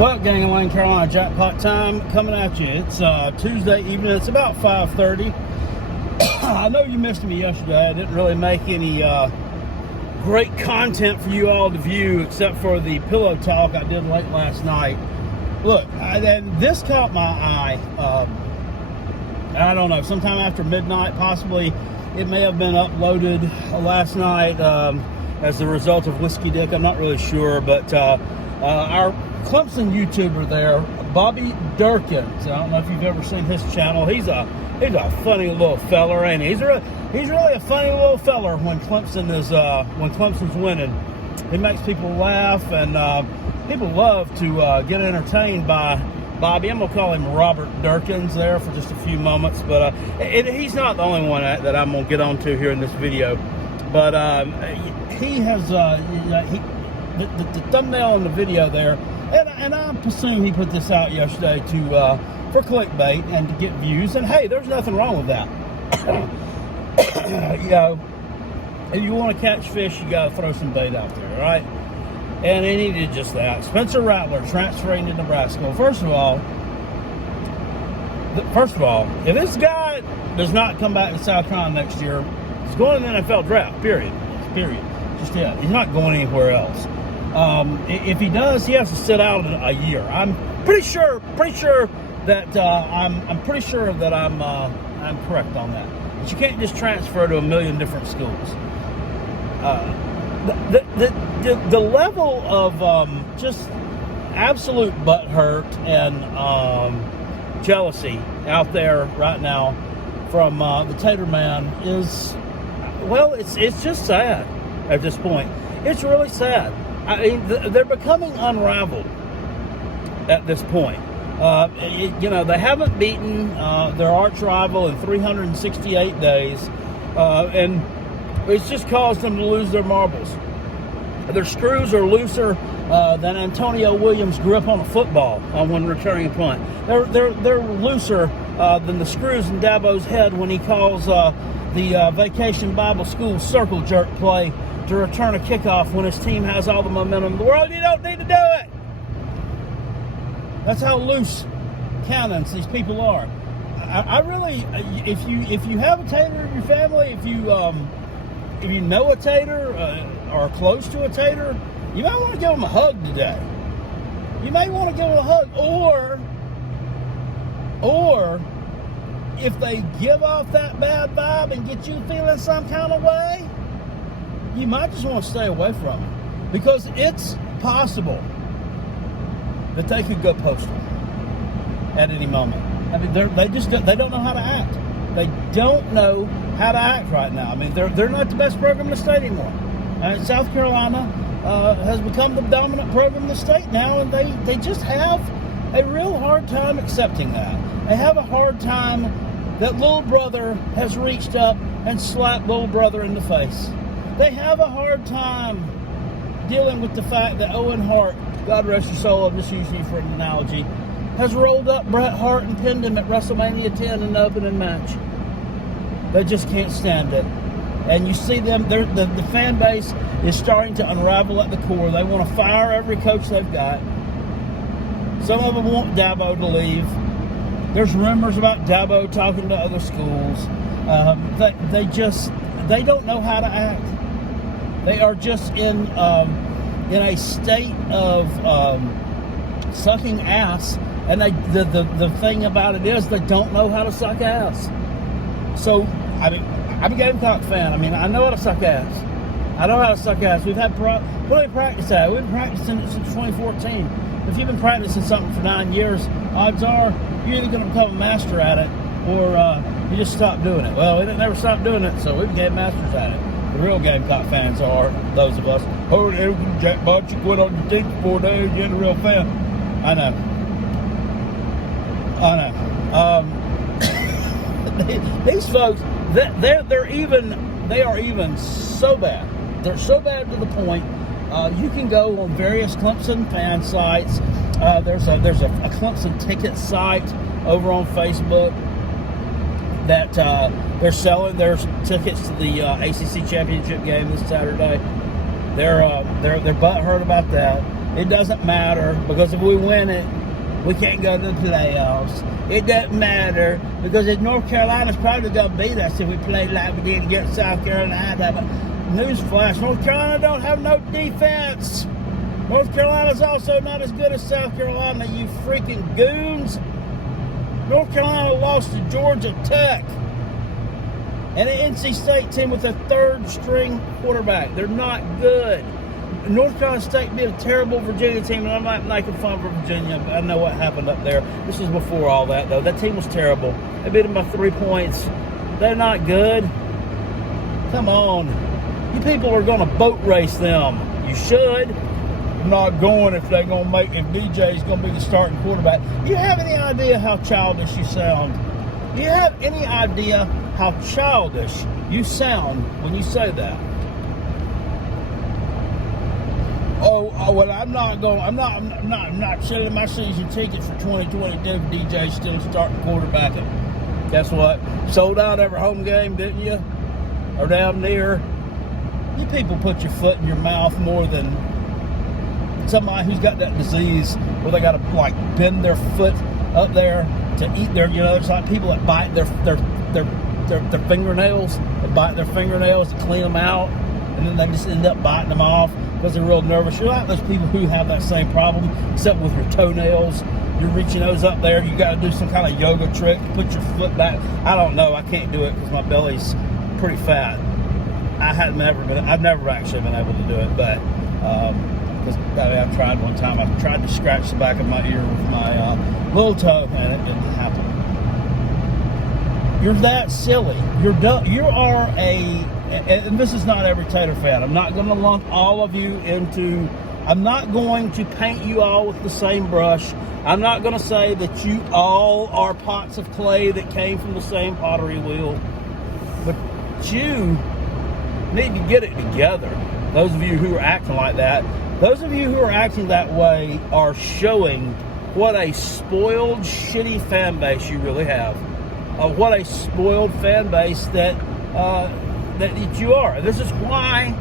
Well, gang of Wayne, Carolina jackpot time coming at you. It's Tuesday evening. It's about 5:30. I know you missed me yesterday. I didn't really make any great content for you all to view except for the pillow talk I did late last night. Look, and this caught my eye. I don't know, sometime after midnight, possibly. It may have been uploaded last night as a result of Whiskey Dick. I'm not really sure, but our Clemson YouTuber there, Bobby Durkins. I don't know if you've ever seen his channel. He's a funny little feller, and he's really a funny little feller when Clemson's winning. He makes people laugh, and people love to get entertained by Bobby. I'm gonna call him Robert Durkins there for just a few moments, but he's not the only one that I'm gonna get onto here in this video. But he has the thumbnail in the video there. And I presume he put this out yesterday for clickbait and to get views. And hey, there's nothing wrong with that. You know, if you want to catch fish, you got to throw some bait out there, right? And he did just that. Spencer Rattler transferring to Nebraska. Well, first of all, if this guy does not come back to South Carolina next year, he's going to the NFL draft. Period. Just it. He's not going anywhere else. If he does, he has to sit out a year. I'm pretty sure that I'm correct on that. But you can't just transfer to a million different schools. The level of just absolute butthurt and jealousy out there right now from the Tater Man is, well, it's just sad at this point. It's really sad. I mean, they're becoming unraveled at this point. They haven't beaten their arch rival in 368 days, and it's just caused them to lose their marbles. Their screws are looser than Antonio Williams' grip on a football when returning a punt. They're looser than the screws in Dabo's head when he calls the Vacation Bible School circle jerk play to return a kickoff when his team has all the momentum in the world. You don't need to do it. That's how loose cannons these people are. I really, if you have a Tater in your family, if you know a Tater or close to a Tater, you might want to give them a hug today. You may want to give them a hug, or if they give off that bad vibe and get you feeling some kind of way, you might just want to stay away from them, because it's possible that they could go postal at any moment. I mean, they don't know how to act. They don't know how to act right now. I mean, they're not the best program in the state anymore. South Carolina has become the dominant program in the state now, and they just have a real hard time accepting that. They have a hard time that little brother has reached up and slapped little brother in the face. They have a hard time dealing with the fact that Owen Hart, God rest his soul, I'm just using you for an analogy, has rolled up Bret Hart and pinned him at WrestleMania 10 in the opening match. They just can't stand it. And you see them, the fan base is starting to unravel at the core. They want to fire every coach they've got. Some of them want Dabo to leave. There's rumors about Dabo talking to other schools. They don't know how to act. They are just in a state of sucking ass, and the thing about it is they don't know how to suck ass. So, I mean, I'm a Gamecock fan. I mean, I know how to suck ass. I know how to suck ass. We've had plenty of practice at it. We've been practicing it since 2014. If you've been practicing something for 9 years, odds are you're either going to become a master at it, or you just stop doing it. Well, we didn't ever stop doing it, so we became masters at it. The real Gamecock fans are those of us. Oh, jackpot, you quit on your team for 4 days, you ain't a real fan. I know. These folks, they are even so bad. They're so bad to the point. You can go on various Clemson fan sites. There's a Clemson ticket site over on Facebook that they're selling their tickets to the ACC championship game this Saturday. They're butthurt about that. It doesn't matter, because if we win it, we can't go to the playoffs. It doesn't matter, because if North Carolina's probably going to beat us if we play like we did against South Carolina. But newsflash, North Carolina don't have no defense. North Carolina's also not as good as South Carolina, you freaking goons. North Carolina lost to Georgia Tech and an NC State team with a third-string quarterback. They're not good. North Carolina State beat a terrible Virginia team, and I'm not making fun for Virginia, but I know what happened up there. This was before all that, though. That team was terrible. They beat them by 3 points. They're not good. Come on. You people are going to boat race them. You should. Not going if they're going to make, if DJ's going to be the starting quarterback. Do you have any idea how childish you sound? Do you have any idea how childish you sound when you say that? Oh well, I'm not selling my season tickets for 2022 if DJ's still starting quarterback. Guess what? Sold out every home game, didn't you? Or down near. You people put your foot in your mouth more than somebody who's got that disease where they got to like bend their foot up there to eat their, it's like people that bite their fingernails. They bite their fingernails to clean them out, and then they just end up biting them off because they're real nervous. You're like those people who have that same problem, except with your toenails. You're reaching those up there. You got to do some kind of yoga trick, put your foot back. I don't know. I can't do it because my belly's pretty fat. I've never actually been able to do it, but because I tried one time. I tried to scratch the back of my ear with my little toe, and it didn't happen. You're that silly. You're dumb. You are and this is not every Tater fan. I'm not going to lump all of you into. I'm not going to paint you all with the same brush. I'm not going to say that you all are pots of clay that came from the same pottery wheel. But you need to get it together. Those of you who are acting like that. Those of you who are acting that way are showing what a spoiled, shitty fan base you really have. What a spoiled fan base that you are. This is why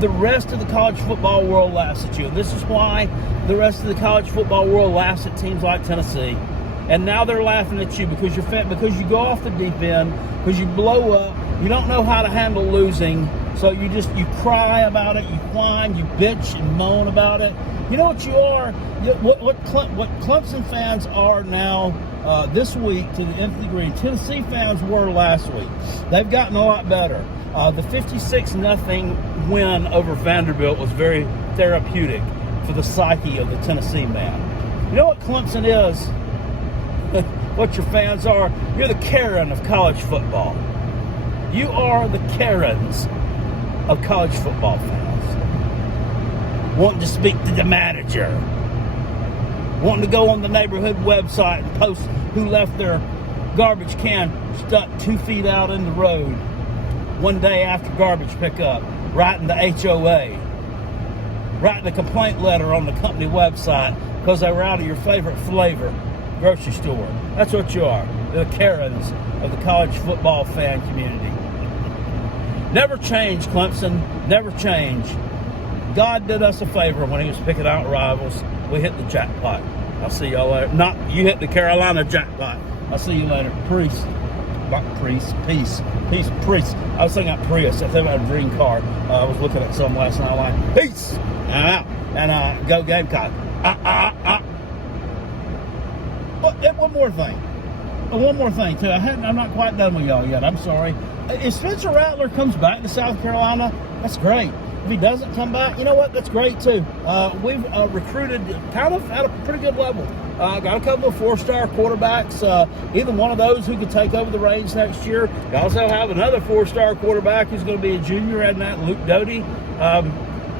the rest of the college football world laughs at you. This is why the rest of the college football world laughs at teams like Tennessee. And now they're laughing at you because you're fat, because you go off the deep end, because you blow up, you don't know how to handle losing. So you cry about it, you whine, you bitch and moan about it. You know what you are? What Clemson fans are now this week to the nth degree, Tennessee fans were last week. They've gotten a lot better. The 56-0 win over Vanderbilt was very therapeutic for the psyche of the Tennessee man. You know what Clemson is? What your fans are? You're the Karen of college football. You are the Karens of college football fans. Wanting to speak to the manager. Wanting to go on the neighborhood website and post who left their garbage can stuck 2 feet out in the road one day after garbage pickup. Writing the HOA. Writing a complaint letter on the company website because they were out of your favorite flavor grocery store. That's what you are. The Karens of the college football fan community. Never change, Clemson. Never change. God did us a favor when he was picking out rivals. We hit the jackpot. I'll see y'all later. You hit the Carolina jackpot. I'll see you later. Priest. Peace. I was thinking about Prius. I think about a green car. I was looking at some last night. I'm like, peace. And I'm out. And go Gamecock. But one more thing, too. I'm not quite done with y'all yet. I'm sorry. If Spencer Rattler comes back to South Carolina, that's great. If he doesn't come back, you know what? That's great, too. We've recruited kind of at a pretty good level. Got a couple of 4-star quarterbacks. Either one of those who could take over the reins next year. You also have another 4-star quarterback who's going to be a junior at that, Luke Doty.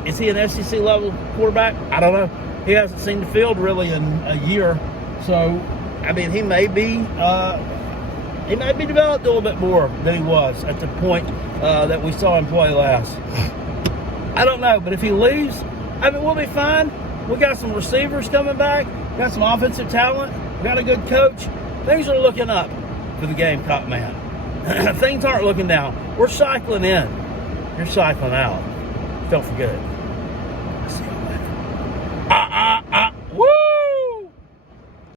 Is he an SEC level quarterback? I don't know. He hasn't seen the field really in a year. So, I mean, he may be developed a little bit more than he was at the point that we saw him play last. I don't know, but if he leaves, I mean, we'll be fine. We got some receivers coming back, got some offensive talent, we got a good coach. Things are looking up for the Gamecock man. Things aren't looking down. We're cycling in. You're cycling out. Don't forget it.